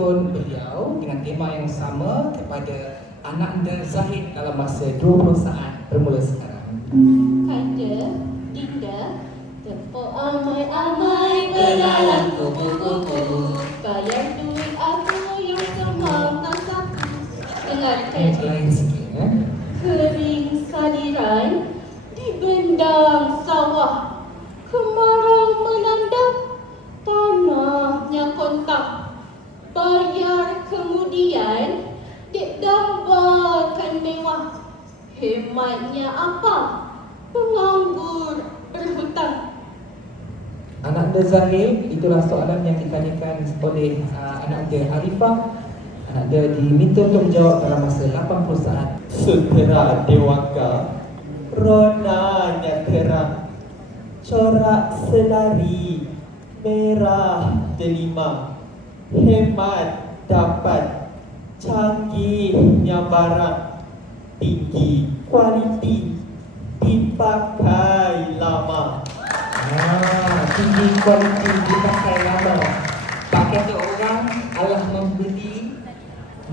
pantun beliau dengan tema yang sama kepada anak anda Zahid dalam masa 20 saat bermula sekarang. Kanda, Dinda, tepuk amai-amai belalang kupu-kupu, bayar duit aku yang semakan sapu. Dengarkan Lain sikit ya. kering saliran di bendang sawah, kemarau melanda, tanahnya kontak. Bayar kemudian, dek dambakan mewah. Hematnya apa? Penganggur berhutang. Anak anda Zahid, itulah soalan yang ditanyakan oleh anak anda Arifah. Anak anda diminta untuk menjawab dalam masa 80 saat. Sutera dewaka, ronanya terang, corak selari, merah delima, hemat dapat, canggihnya barang, tinggi kualiti, dipakai lama. Tinggi kualiti dipakai lama. Pakai tu orang Allah